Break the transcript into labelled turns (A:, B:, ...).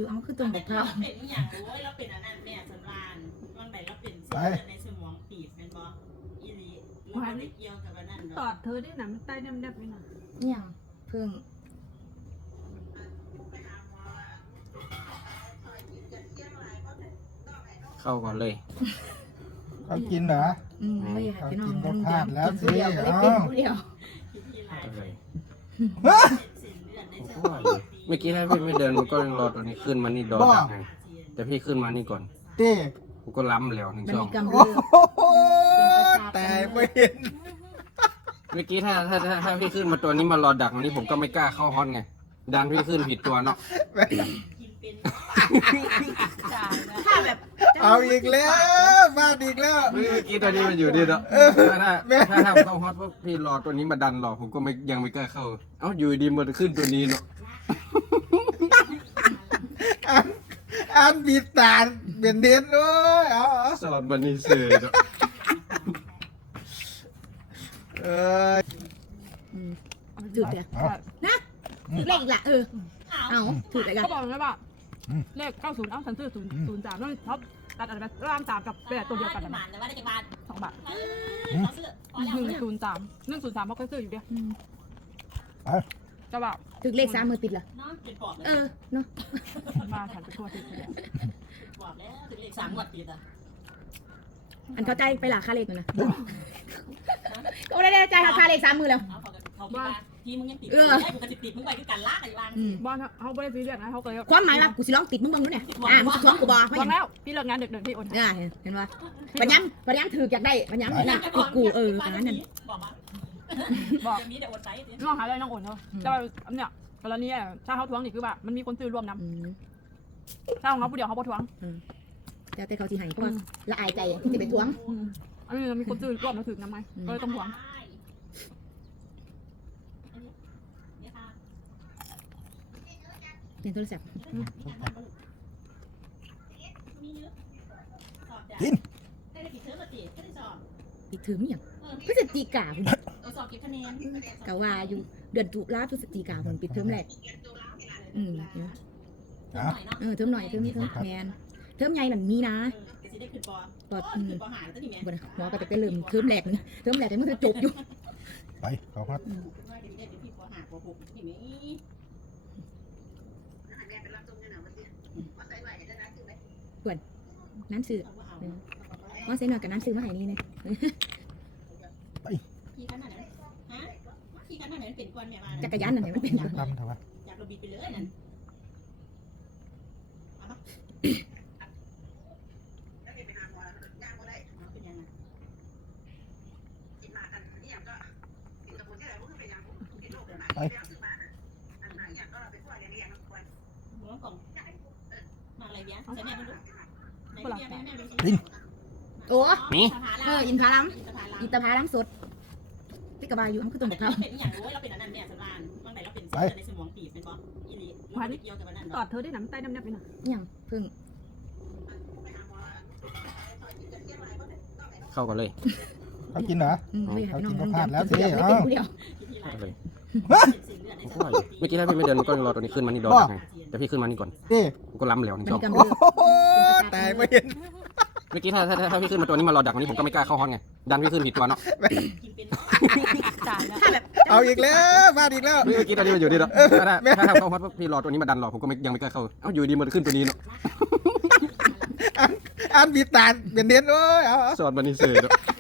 A: อยู่เอาคือตรงบอกเรา
B: เป็นอย่างโอ้ยเราเป็นอันนั้นแม่สำราญบางใดเราเป็นเส้นเลือดในสมองตีบเป็นบ่อีหลีเราไม่ได้เกี่ยวกับอันนั้น
C: ตอดเธอได้หนังใต้แนบๆนี่นะ
A: เนี่ยเพิ่ง
D: เข้าก่อนเลย
E: เขากินเหรอ
A: ไม่อยากให้น้อง
E: กินก็พลาดแล้วสิ
A: เดียวก็เลยเป็นผู้เดียว
D: เมื่อกี้ถ้าพี่ไม่เดินมันก็ยังรอตัวนี้ขึ้นมานี่ดอดักไงแต่พี่ขึ้นมานี่ก่อน
E: เต้
D: ผมก็ล้ำแล้วหนึ่ง
A: มัน
D: ช่อ
A: มี
D: ง
A: กำ
E: โอ้
A: เริบ
E: โหแต่ไม่เห็น
D: เมื่อกี้ถ้าพี่ขึ้นมาตัวนี้มารอดักวันนี้ผมก็ไม่กล้าเข้าฮอตไงดันพี่ขึ้นผิดตัวเนาะ
A: ถ้าแบบ
E: เอาอีกแล้วมาอีกแล้ว
D: เมื่อกี้ตัวนี้มันอยู่ดีเนาะถ้าเข้าฮอตพวกพี่รอตัวนี้มาดันรอผมก็ไม่ยังไม่กล้าเข้าเอ้าอยู่ดีมันขึ้นตัวนี้เนาะ
E: อันบีตาเบียนเด่นด้วยเอา
D: สอนบันนี้เสือเนาะ
E: เออ
A: ถือเดียวนะถือเลขอีกละเอาถืออะไรกัน
C: เขาบอกเลยว่าเลข90เอาฉันซื้อ003แล้วท็อปตัดอะไรไปร่างตามกับ8ตัวเดียวกันนะ2 บาท103เขาก็ซื้ออยู่เดียวจะบอก
A: ถือเลข3 มือปิดเหรอเนาะ
C: มาฉันไปทั่วทีเดียว
B: บอกแล้วถึงเลข3 งวดติดอ่ะ
A: อันเข้าใจไปหล่ะค่าเลขนะก็ได้ใจค่าเลข3 มือแล้ว
B: เขาคิดว่าที่มึงยังติดมึงก็ติดมึงไปคือกันลากอะไรบ้าง
C: บ้านเขาไม่ได้ซีเรียสนะเขาเคย
A: ความหมายว่ากูสิร้องติดมึงบ้างนู้นเนี่ยมึงสิร้องกูบอไม่
C: ฟั
A: เห็
C: ง
A: น
C: แล้วพี่เลิกงานดึกๆที่อุ่น
A: เห็นว่าปัญญามถืออยากได้ปัญญามนั่นติดกูอันนั้น
C: บอก
B: จะมีแต่อดใจ
C: น้องหาอะไรน้องอุ่นเขาแต่เนี่ยกรณีถ้าเขาทวงนี่คือแบบมันมีคนซื้อร่วมนำถ้าของเขาผู้เดียวเขาบ่ทวง
A: แต่เขาที่ให้เพราะว่าละอายใจที่จะไปทวง
C: อันนี้มีคนซื้อร่วมแล้วถึงนำไหมก็เลยต้องทวง
A: เปลี่ยนโทรศัพท์
E: กิน
B: ได้ปิดเทอมมาติดก็ได้สอบ
A: ปิดเทอมอย่างพฤศจิกาคุณ
B: สอบเก็บคะแนน
A: กะว่าอยู่เดือนตุลาพฤศจิกาคุณปิดเทอมแรกเทอมหน่อยเทอมแมนเทอมใหญ่หนังมีนะ
B: จะได้ขึ้นปอ
A: ปอด
B: ขึ้นปอหาแล้วนี่แม่
A: หัวก็จะไปเริ่มเทอมแรกนึงเทอมแรกแต่มันจะจบอยู่
E: ไปเขาฮัด
B: ว่าจะได้เป็นพี่ปอหาปอ6นี่แม่
A: น้ำซื้อว่าเส้นหน่อยกับน้ำซื้อมาให้นี่เนี่ย
B: ขี่คันนั้นฮะขี่คันนั้นเป็นกวนแม่มา
A: จักรยานนั่นเนี่ยมันเป็น
E: ดำเถอะวะ
B: อยากเราบิดไปเลยนั่นเป็นยังไง
E: ไป
B: หัวกล่องมาอะไรเบี้ยจะแม่ดูไหนดู
A: โอ้
D: นี่
A: อินทาลัมอินทาลัมสดพี่กระบาอยู่คือตรงบอกเรา
B: เป็นอย่างโอ้ยเราเป็นอันนั้นแม่สำราญบางใดเราเป็นเส้นเลือดในสมองตีบเป็นบ่อีหลีเราไม่ได้เกี่ยวกับอันนั้น
C: ตอดเธอได้หนังใต้แนบๆนี่นะ
A: เนี่ยเพิ่ง
D: เข้าก่อนเลย
E: เขากินเหรอ
A: ไม่อยากให้น้องเป็นผู้เดียว
D: เข้าเลยเมื่อกี้ถ้าพี่ไม่เดินมันก็ยังรอตัวนี้ขึ้นมานี่ดอดักไงแต่พี่ขึ้นมานี่ก่อน
E: เต้
D: ผมก็ล้ำแล้วหนึ่ง
A: มัน
D: ช่อ
A: มี
D: ง
A: กำ
E: โอ้
A: เริบ
E: โหแต่ไม่เห็น
D: เมื่อกี้ถ้าพี่ขึ้นมาตัวนี้มารอดักวันนี้ผมก็ไม่กล้าเข้าฮอตไงดันพี่ขึ้นผิดตัวเนาะ
C: จ่ายแล้ว
A: ถ้าแบบ
E: เอาอีกแล้วมาอีกแล้ว
D: เมื่อกี้ตัวนี้มันอยู่ดีเนาะถ้าเข้าฮอตพวกพี่รอตัวนี้มาดันรอผมก็ไม่ยังไม่กล้าเข้าเอ้าอยู่ดีมันขึ้นตัวนี้เนาะ
E: อันบีตาเบียนเด่นด้วยเอา
D: สอนบันนี้เสือเนาะ